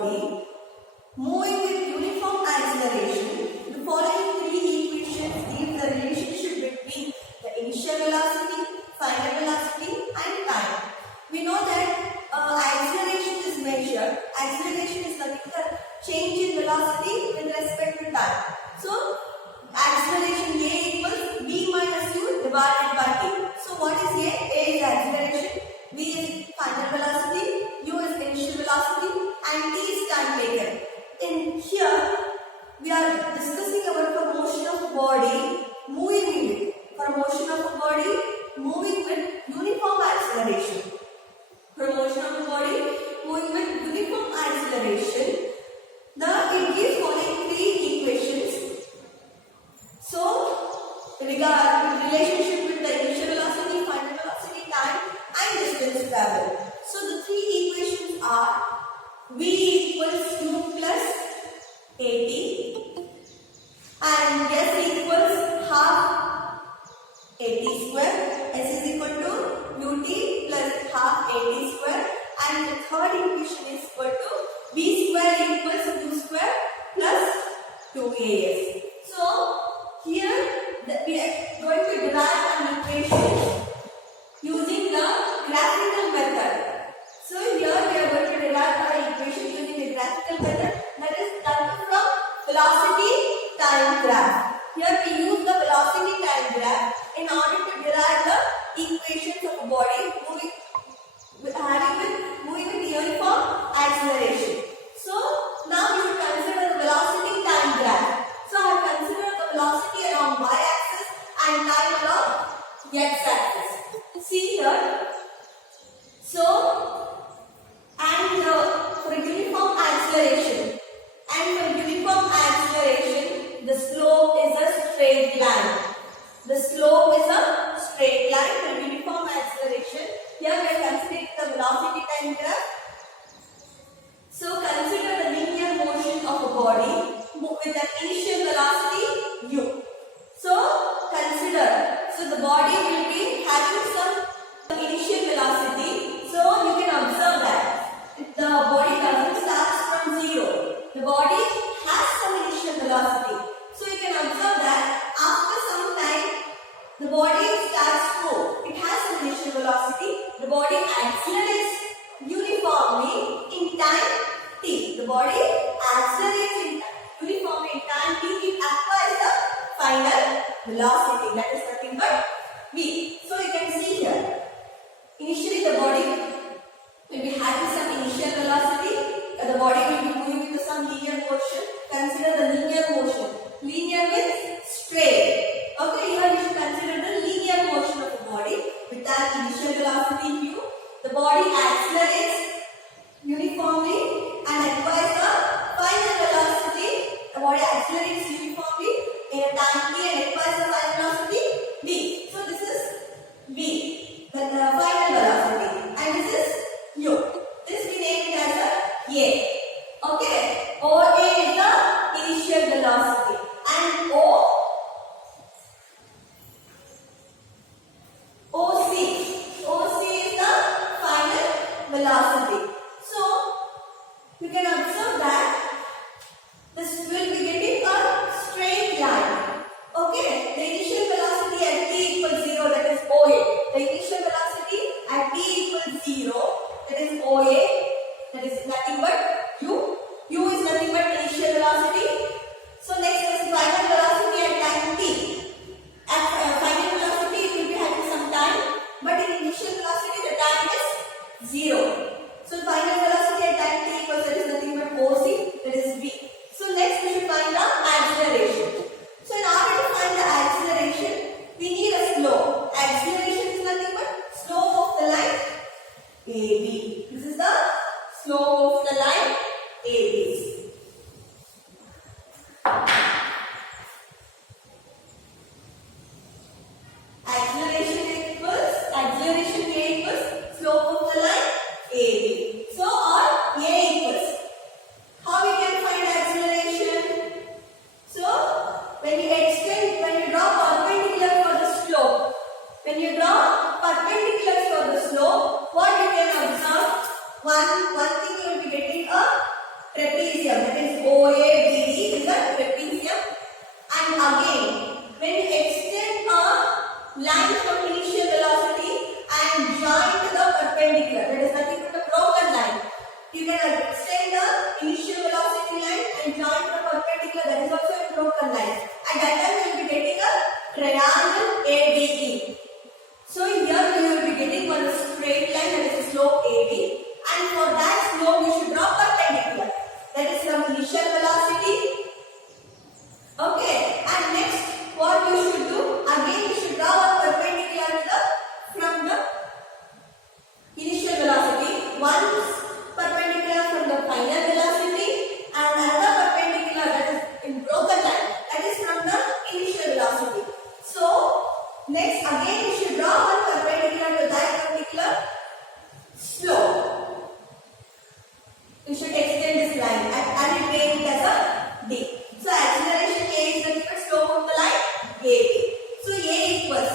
body moving with uniform acceleration, the following three equations give the relationship between the initial velocity, final velocity and time. We know that acceleration is measured. Acceleration is nothing but change in velocity with respect to time. So, acceleration A equals B minus U divided by T. So, what is A? A is acceleration, B is final velocity, U is initial velocity and T is time taken. In here, we are discussing about the motion of body moving with. For motion of a body moving with uniform acceleration. For motion of the body moving with uniform acceleration, it gives only three equations. So, regard relationship with the initial velocity, final velocity, time and distance traveled. So, the three equations are V equals U plus AT and S equals half AT square, S is equal to UT plus half AT square and the third equation is equal to B square equals U square plus 2AS. So, here we are going to derive an equation using the graphical method. So, here we are going to derive our equation using the graphical method, that is done from velocity time graph. Here we use the velocity time graph in order to derive the equations of a body moving with uniform acceleration. So, now we should consider the velocity time graph. So, I have considered the velocity along y-axis and time along x-axis. See here. So, for uniform acceleration, the slope is a straight line. The slope is a straight line for uniform acceleration. Here we are considering the velocity time graph. So, consider the linear motion of a body with an initial velocity u. So, the body will be having some initial velocity. So, you can observe that the body doesn't start from zero. The body has some initial velocity. So, you can observe that after some time, the body starts slow. It has some initial velocity. The body accelerates uniformly in time t. The body accelerates uniformly in time t. It acquires the final velocity. That is nothing but v. So, you can see here. Initially, the body will be having some initial velocity. The body will be moving with some linear motion. Consider the linear motion. Linear means straight. Okay, here we should consider the linear motion of the body with an initial velocity u. The body accelerates uniformly and acquires the final velocity. The body accelerates uniformly in a time t and acquires the final velocity v. So this is v, the final velocity, and this is u. This we name it as a. Okay, OA is the initial velocity and OC is the final velocity. So, you can observe that this will be getting a straight line. Okay, the initial velocity at t equals 0, that is OA. The initial velocity at t equals 0, that is OA, that is nothing but u. U is nothing but initial velocity. So, next is final velocity at time t. At final velocity, it will be having some time, but in initial velocity, the time is 0. So, final velocity at time t equals, that is nothing but OC, that is v. So, next we should find the acceleration. So, in order to find the acceleration, we need a slope. Acceleration is nothing but slope of the line AB. This is the slope of the line AB. Acceleration A equals slope of the line AB. So, or A equals. How we can find acceleration? So, when you draw perpendicular for the slope, what you can observe? One thing you will be getting a trapezium, that is OABD is a trapezium. And again, when you extend a line from initial velocity and join to the perpendicular, that is nothing but a broken line. You can extend the initial velocity line and join to the perpendicular, that is also a broken line. At that time you will be getting a triangle ABE. So here you will be getting one straight line, that is a slope AB. And for that slope you should draw perpendicular, that is from initial velocity. Okay, and next what you should do, again you should draw a perpendicular from the initial velocity, one perpendicular from the final velocity and another perpendicular, that is in broken line, that is from the initial velocity. So next again you should draw one perpendicular to that particular slope. You should extend this line and retain it as a D. So acceleration A is nothing but slope of the line AB. So A equals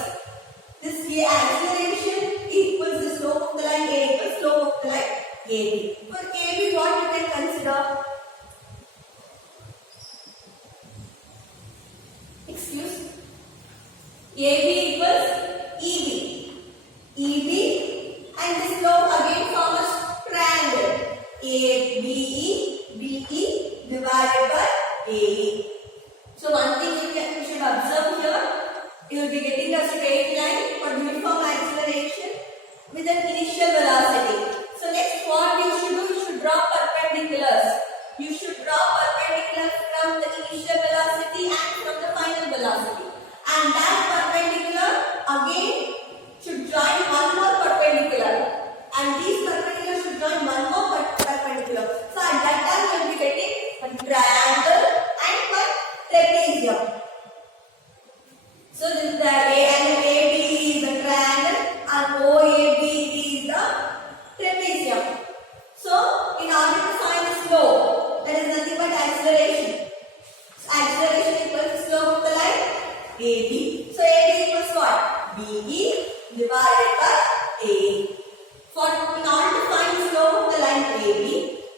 this A acceleration equals the slope of the line A equals slope of the line AB. For AB, what you can consider? Excuse. AB equals EB. EB and the slope again forms triangle. ABE, BE divided by AE. So one thing you should observe here, you will be getting a straight line for uniform acceleration with an initial velocity. So next what you should do, you should draw perpendiculars. You should draw perpendiculars from the initial velocity and from the final velocity. And that perpendicular again should join one more perpendicular. And these perpendiculars should join one more perpendicular. So at that time you will be getting a triangle and one trapezium. So this is the A and AB is the triangle and OAB is the trapezium. So in order to find the slope, that is nothing but acceleration. So acceleration equals the slope of the line AB. So AB equals what? BE divided by AE. In order to find the slope of the line AB,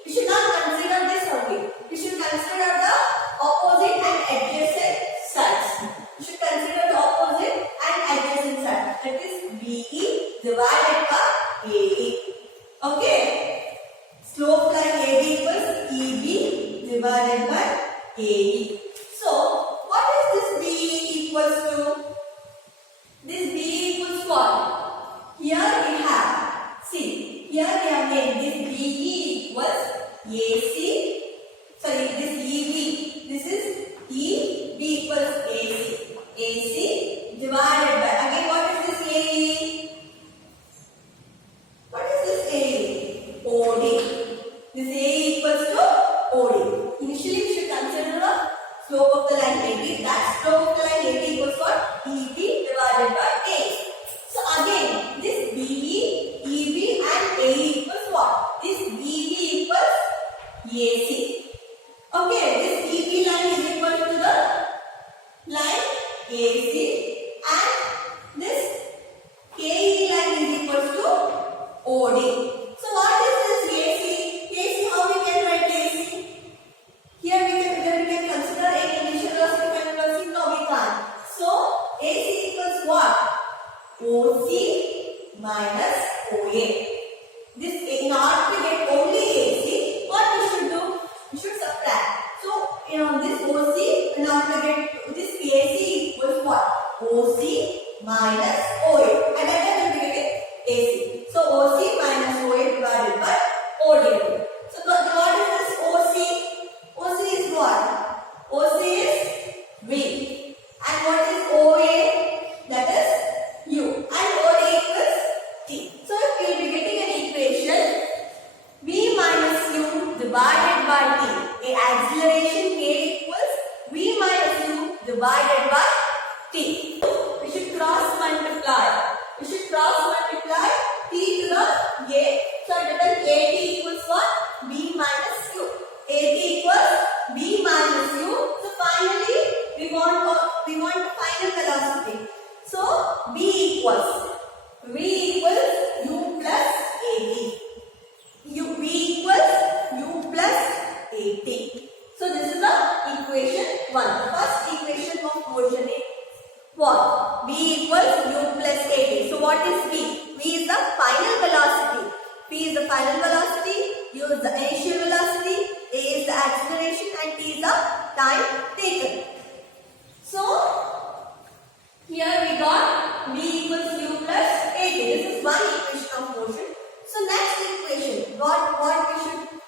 we should not consider this only. We should consider the opposite and adjacent sides. We should consider the opposite and adjacent sides. That is BE divided by AE. Okay. Slope line AB equals EB divided by AE. So, what is this BE equals to? This BE equals what? Here we have, see, here we have made this BE equals AC, sorry, this EB, this is EB equals AC. AC divided by, again what is this AE? What is this AE? OD. This AE equals to OD. Initially we should consider the slope of the line AB. That slope of the line AB equals what? EB divided by A. So again, this BE, EB and AE equals what? This BB equals AC. Okay, this EB line is equal to the line AC and this KE line is equal to OD. So what is this AC? AC, how we can write AC? Here we can consider any initial velocity, final velocity. No, we can't. So AC equals what? OC minus OA. This, in order to get only AC, what we should do? 80. So this is the equation 1. The first equation of motion is what? V equals u plus 80. So what is V? V is the final velocity. P is the final velocity, U is the initial velocity, A is the acceleration and T is the time taken. So here we got V equals u plus 80. This is one equation of motion. So next equation, what we should,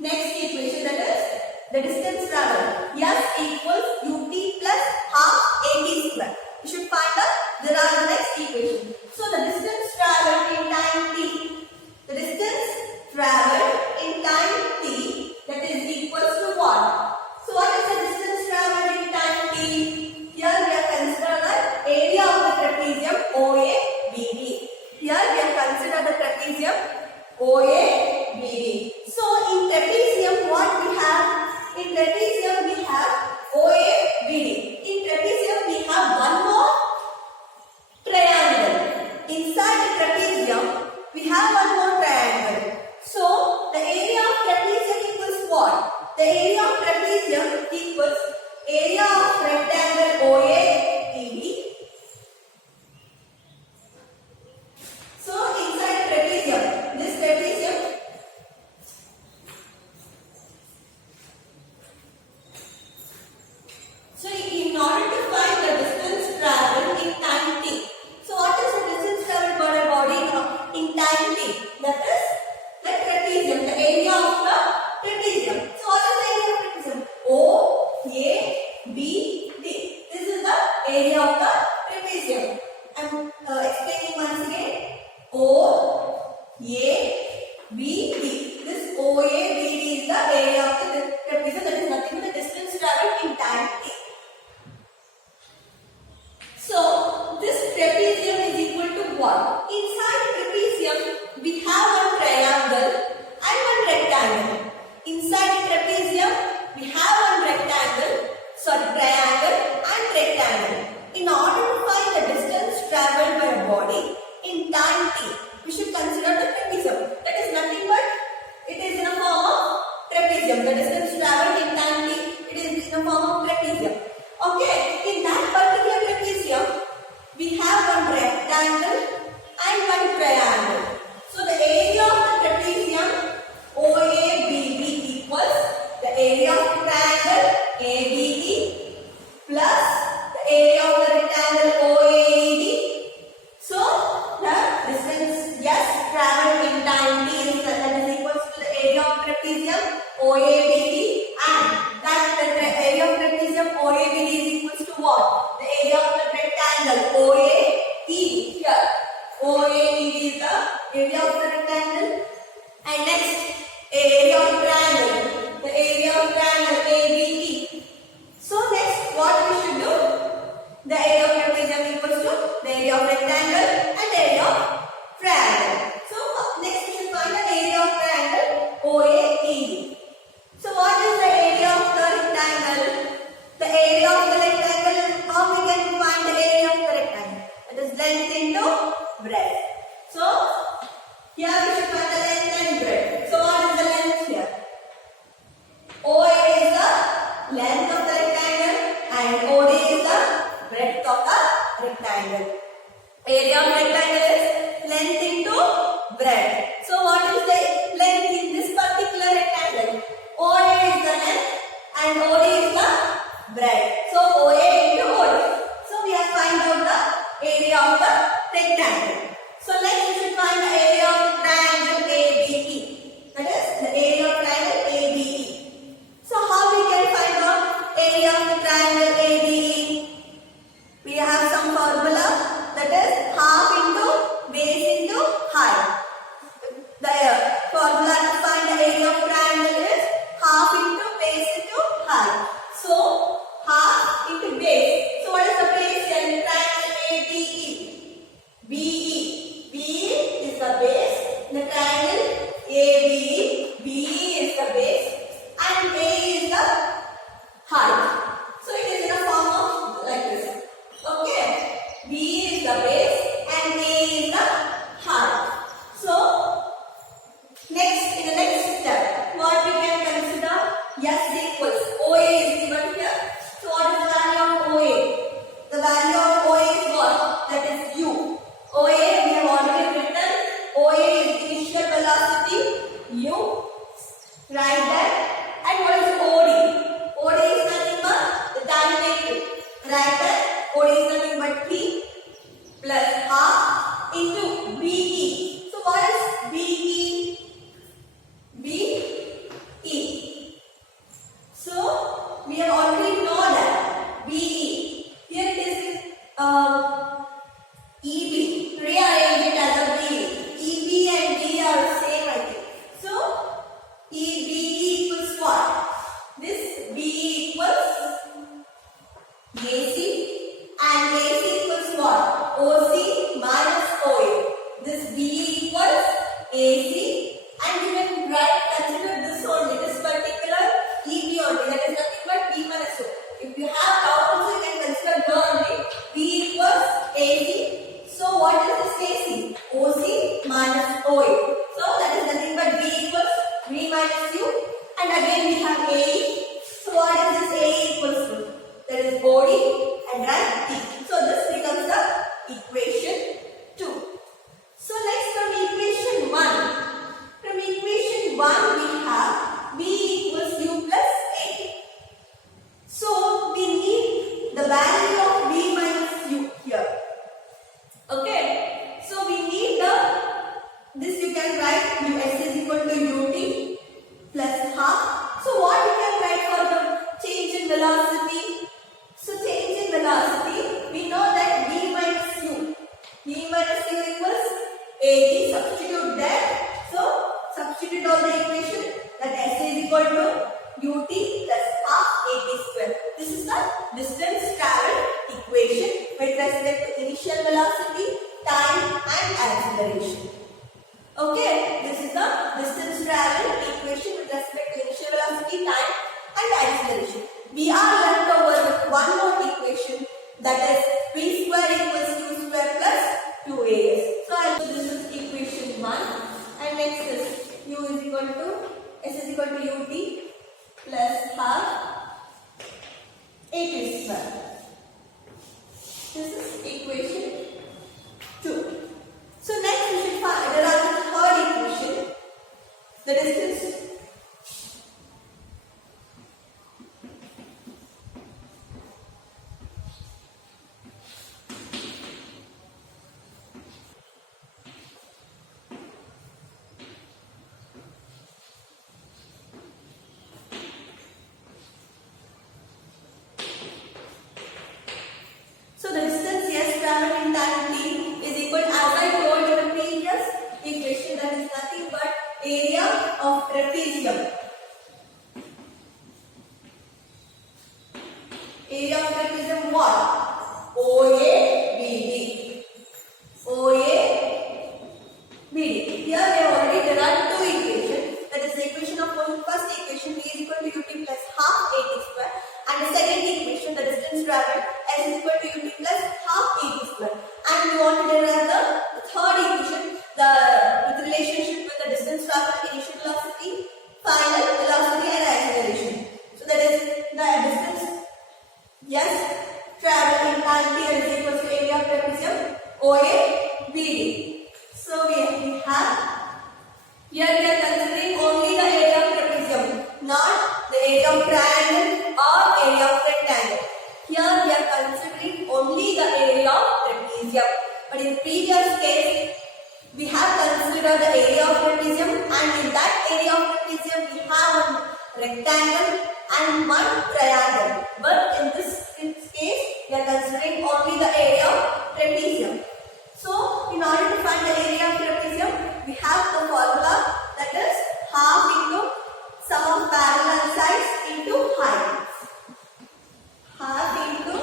next equation, that is the distance traveled. S equals ut plus half at square. You should find the next equation. So the distance traveled in time t. The distance traveled in time t, that is equals to what? So what is the distance traveled in time t? Here we have considered the area of the trapezium OABD. Here we have considered the trapezium OABD. So in trapezium what we have? In trapezium we have OABD. In trapezium we have one more triangle. Inside the trapezium we have one more triangle. So the area of trapezium equals what? The area of trapezium equals area of rectangle OABD. So inside trapezium, this trapezium, so in order to find the distance traveled in time t. So what is the distance traveled by a body in time t? That is the trapezium, the area of the trapezium. So what is the area of trapezium? O, A, B, D. This is the area of the trapezium. I am explaining once again. O, A, B, D. This O, A, B, D is the area of the trapezium. That is nothing but the distance traveled in time t. So this trapezium is equal to what? Inside the trapezium we have one triangle and one rectangle. Inside the trapezium we have one triangle and rectangle. In order to find the distance traveled by a body in time t, we should consider the trapezium. That is nothing but it is in a form of trapezium. The distance traveled in time t, it is in a form of trapezium. Okay, in that particular trapezium, we have one rectangle and one triangle. So the area of the trapezium OABD equals the area of the triangle ABD plus the area of the rectangle OAD. So the distance S traveled in time t is equals to the area of trapezium OABD, and that the area of trapezium OABD is equals to what? The area of the rectangle OAE. Here OAE is the area of the rectangle, and next area of triangle, the area of triangle ABE. So next what we should do? The area of trapezium equals to the area of rectangle and the area of triangle. So next we should find the area of triangle OAED. So what is the area of the rectangle? The area of the rectangle, how we can find the area of the rectangle? That is length into breadth. So here we should find the length and breadth. So what is the length here? OA is the length of the rectangle and OD is the breadth of the rectangle. Area of rectangle is length into breadth. So what is the length in this particular rectangle? OA is the length and OD is the breadth. So OA into OD. So we have find out the area of the rectangle. So next we should find the area of triangle ABE. That is the area of triangle ABE. So how we can find out area of the triangle ABE? We have some formula, that is half into base into height. The formula to find the area of triangle is half into base into height. So half Write that. And what is OD? OD is nothing but the diameter. Write that. OD is nothing but T plus half into BE. So what is BE? BE. So we have already know that BE. Here it is EB. Rearrange it as a B. EB and B are same, I think. So EB equals what? This BE equals AC, and AC equals what? OC minus OA. This BE equals AC, and you can consider this only, this particular EB only, that is nothing but B minus O. If you have doubt also, you can consider the only B equals AC. So what is this AC? OC minus OA. So that is nothing but B equals V minus U, and again we have AE. So what is this AE equals to? That is OD, and write T. So this becomes the equation 2. So next from equation 1. From equation 1 we have B equals U plus A. So we need the value of B minus U here. Okay. So we need this you can write US is equal to UT plus half. So what you can write for the change in velocity? So change in velocity, we know that B minus U. B minus U equals AD. Substitute that. So substitute all the equation, that S is equal to UT plus half AD square. This is the distance traveled equation with respect to initial velocity, time and acceleration. Okay, this is the distance traveled equation with respect to initial velocity, time and acceleration. We are left over with one more equation, that is V square equals U square plus 2AS. So this is equation 1, and next is U is equal to S is equal to UT plus half AT square. This is equation 2. So next we should find the third equation, the distance. So the distance S traveled in time T is equal, as I told in the previous equation, that is nothing but area of trapezium. Area of trapezium what? OABD. OABD. Here we have already derived two equations. That is the equation of first equation, V is equal to UT plus half AT square, and the second equation, the distance traveled, S is equal to UT plus half AT square. And we want to derive the third equation, with relationship with the distance traveled, initial velocity, final velocity and acceleration. So that is the distance traveled in time T is equal to area of trapezium OABD. So we have here we are considering only the area of trapezium, not the area of triangle or area of rectangle. Here we are considering only the area of trapezium. But in previous case, we have considered the area of trapezium, and in that area of trapezium we have one rectangle and one triangle. But in this case, we are considering only the area of trapezium. So in order to find the area of trapezium, we have the formula, that is half into sum of parallel sides into height. Half into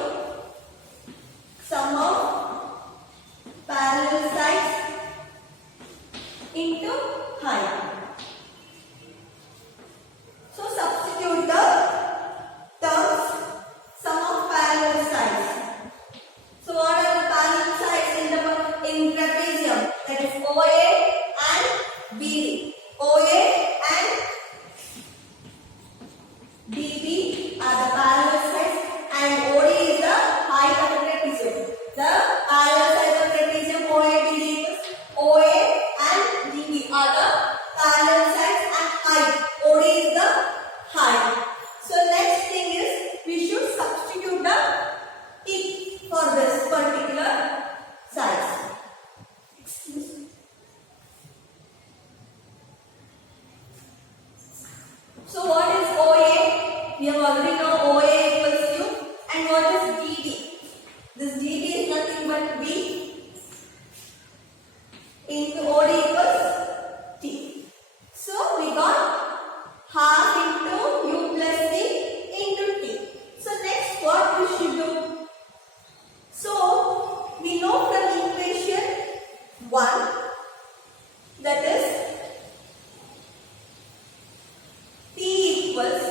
sum of parallel sides into height. So substitute the terms sum of parallel sides. So what are the parallel sides in trapezium? That is OA and BD. OA and BD So what is OA? We have already know OA equals U. And what is DD? This DD is nothing but V into OD equals T. So we got half into U plus C into T. So next what we should do? So we know from equation 1, that is P equals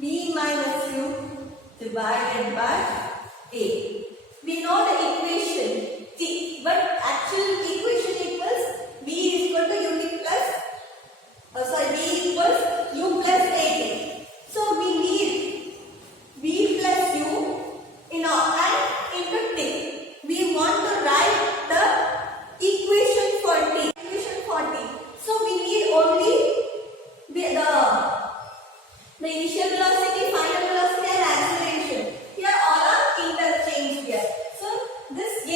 B minus U divided by A. We know the equation T, but actual equation equals B is equal to U plus, B equals U plus AT. So we need B plus U in our and into T. We want to write the equation for T. So we need only the initial velocity, final velocity and acceleration. Here all are interchanged here. So this A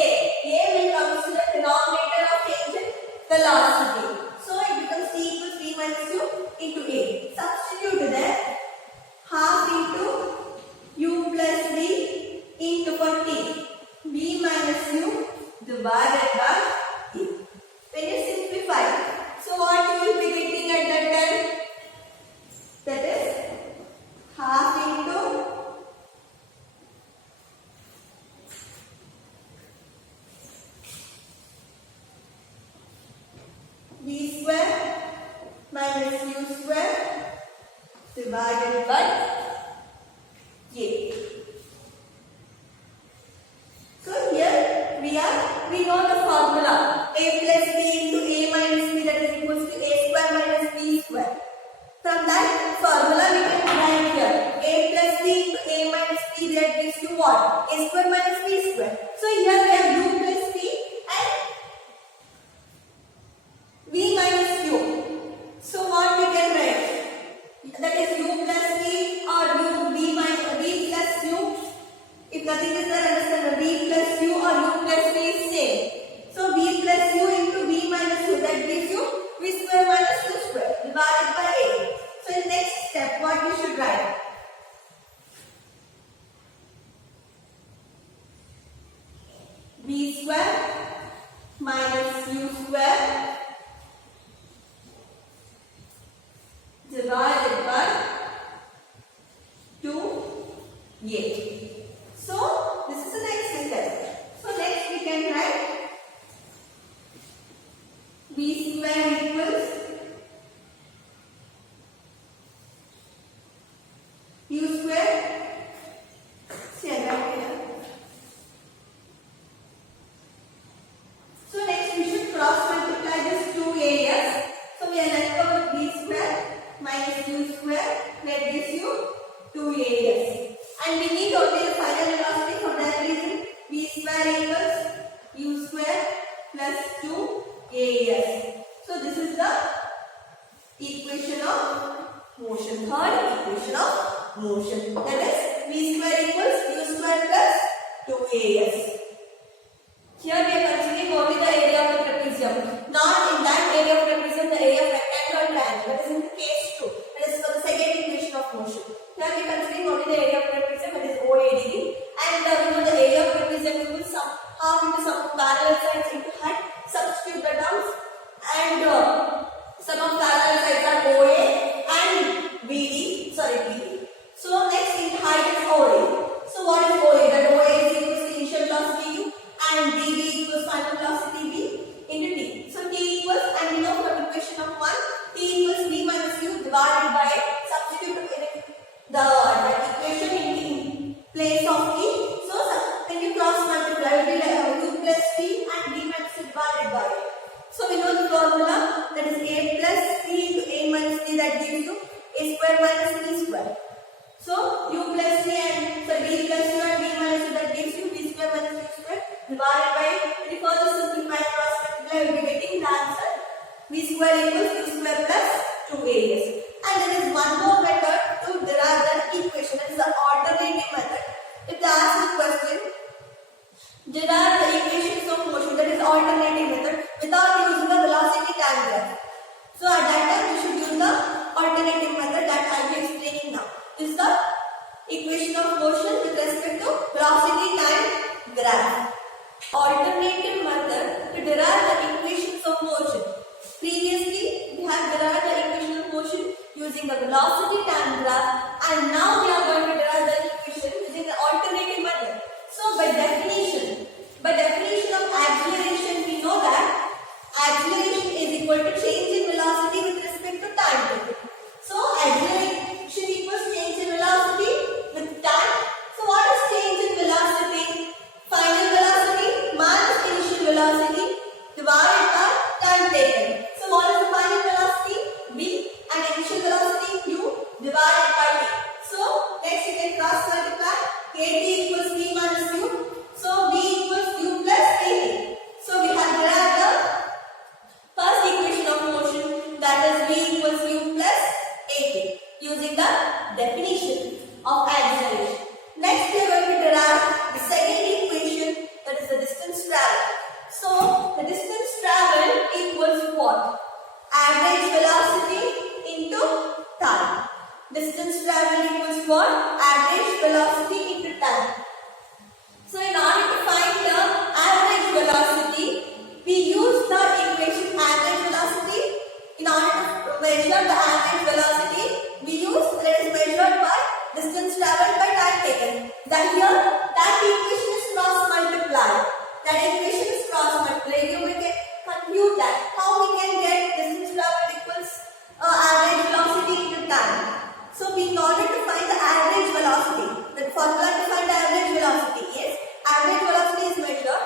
will come to the denominator of change in velocity. So it becomes T equals V minus U into A. Substitute there. Half into U plus V into for T. V minus U divided by T. When you simplify, so what you will be getting at that time? That is half into V square minus U square divided by A. So here we know the formula A plus B into A minus B, that is equals to A square minus B square. From that formula we can write here A plus B into A minus B, that gives you what? A square minus B square. So here we have U plus B and V minus U. So what we can write? That is U plus V or V plus U. If nothing is there, understand V plus U or U plus V is same. So V plus U into V minus U, that gives you V square minus U square divided by A. So in next step, what we should write? V square minus U square divided by 2A. So this is the next step. So next we can write V square equals U square. See, I write here. So next we should cross multiply this two areas. So we are left over V square minus U square, that gives you 2 areas. And we need only the final velocity. For that reason, V square equals U square plus 2 areas. So this is the equation of motion. Third equation of motion. That is V square equals U square plus 2 areas. Here we are considering only the area of the trapezium. Not in that area of trapezium, the area of rectangle or triangle. That is in the case 2. That is for the second equation of motion. Here we are considering only the area of trapezium, that is OAD. And we know the area of trapezium, we will half into some parallel sides into height. Substitute the terms. And some of parallel sides are OA and BD. So next in height is OA. So what is OA? That OA is equals to initial velocity U and dV equals final velocity V into T. So T equals, and we know from equation of 1, T equals V minus U divided by, substitute the equation in place of T. So when you cross multiply, it will be U plus T and V minus U divided by it. So we know the formula, that is A plus T into A minus T, that gives you A square minus B square. So U plus T and V plus U and V minus U, that gives you V square minus U square divided by, if all the simplify cross multiply, we will be getting the answer V square equals U square plus 2 areas. And there is one more method graph, and now we are going to derive the equation using the alternative method. So by definition of acceleration, we know that acceleration is equal to change in velocity with respect to time taken. So acceleration equals change in velocity with time. So what is change in velocity? Final velocity minus initial velocity divided by time taken. So what is the final velocity? V, and initial velocity U divided by T. So next you can cross multiply. Kt equals V minus U. So V equals U plus At. So we have derived the first equation of motion, that is V equals U plus At, using the definition of acceleration. Next we are going to derive the second equation, that is the distance traveled. So the distance traveled equals what? Average velocity into time. Distance traveled equals what? Average velocity into time. So in order to find the average velocity, we use the equation average velocity. In order to measure the average velocity, we use that is measured by distance traveled by time taken. That here, that equation is cross multiplied. That equation is cross multiplied. You will compute that. How we can get distance traveled equals average velocity into time. So in order to find the average velocity, the formula to find the average velocity is average velocity is measured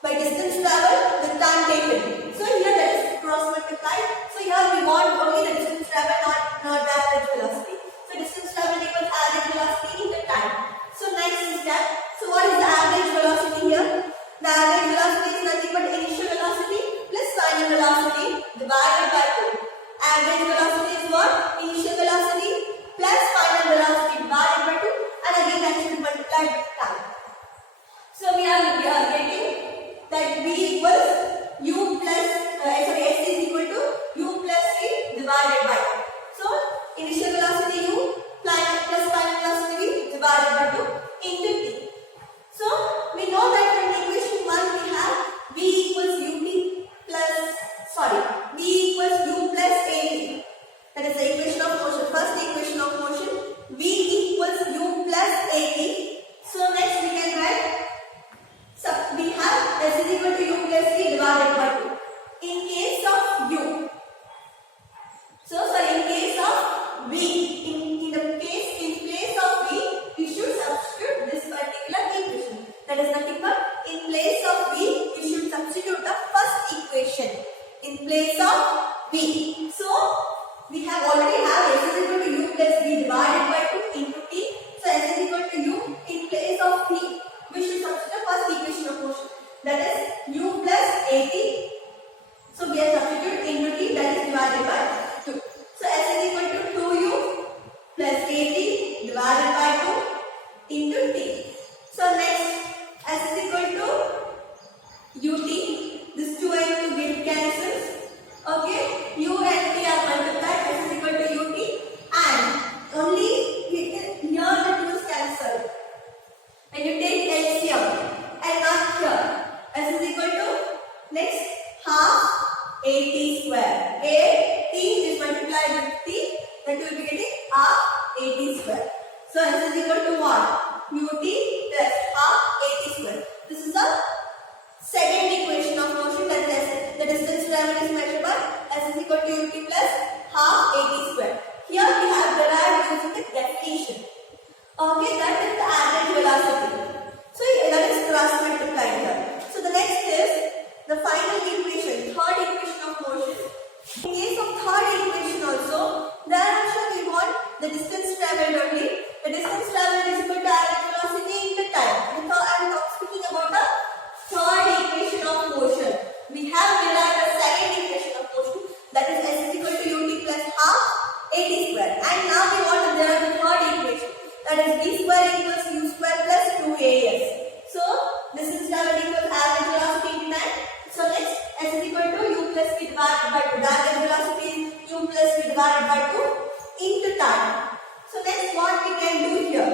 by distance traveled with time taken. So here that is cross multiplied. So here we want only the distance traveled, not the average velocity. So distance traveled equals average velocity in the time. So next step. So what is the average velocity here? The average velocity is nothing but initial velocity plus final velocity divided by 2. Average velocity is what? Initial velocity plus final velocity divided by 2, and again that should be multiplied with time. So we are getting that V equals U plus S is equal to U plus V divided by 2. So initial velocity U plus final velocity V divided by 2 into T. So we know that from equation 1 we have V equals V equals U plus AT. That is the equation of motion. First equation of motion, V equals U plus AT. So next we can write, so we have S is equal to U plus V divided by 2. In case of U, in case of V, in place of V, we should substitute this particular equation. That is nothing but in place of V, we should substitute the first equation in place of V. So we have already have S is equal to U plus V divided by 2 into T. So S is equal to U in place of V. We should substitute first equation of motion, that is U plus AT. So we have substituted into T, that is divided by 2. So S is equal to 2U plus AT divided by 2 into T. So next S is equal to UT. This 2 and 2 get cancels. Okay, U and T are multiplied. S is equal to UT, and only here the 2 is cancelled. When you take LCM and not here, S is equal to next half AT square. AT is multiplied with T, that you will be getting half AT square. So S is equal to what? UT plus half AT square. This is the second equation of motion, that is the distance traveled is measured by S is equal to UT plus half AT square. Here we have derived using the definition. Okay, that is the average velocity. So that is cross multiplied here. So the next is the final equation, third equation of motion. In case of third equation also, there also we want the distance traveled only. The distance traveled is equal to average velocity into time. Because I am speaking about the third equation of motion. We have derived the second equation of motion, that is S is equal to UT plus half AT square. And now we want to derive the third equation, that is V square equals U square plus 2AS. So distance traveled equals average velocity into time. So next S is equal to U plus V divided by 2. The average velocity is U plus V divided by 2 into time. So next what we can do here?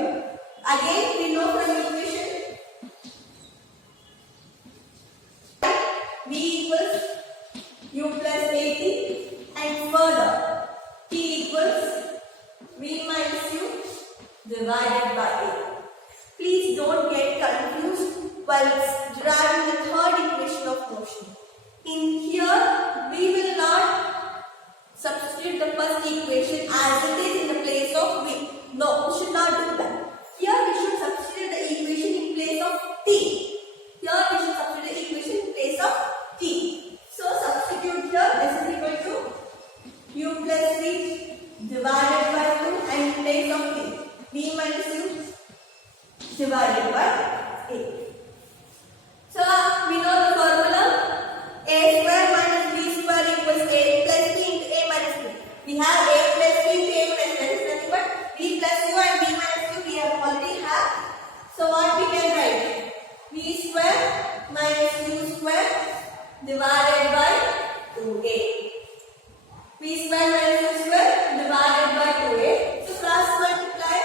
Again we know from equation V equals U plus AT, and further T equals V minus divided by a. Please don't get confused while deriving the third equation of motion. In here, we will not substitute the first equation as it is in the place of v. No, we should not do that. Here we should substitute the equation in place of t. Here we should substitute the equation in place of t. So substitute here s is equal to u plus v divided by 2 and in place of t. V minus u divided by a. So we know the formula a square minus b square equals a plus b into a minus b. We have a plus b into a minus b. That is nothing but b plus u and b minus u we have already have. So what we can write? V square minus u square divided by 2a. V square minus u square divided by 2a. So cross multiply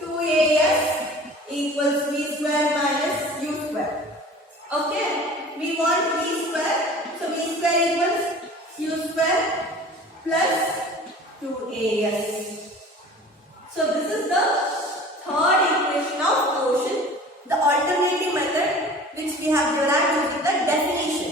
2as equals v square minus u square. Okay, we want v square, so v square equals u square plus 2as. So this is the third equation of motion, the alternative method which we have derived using the definition.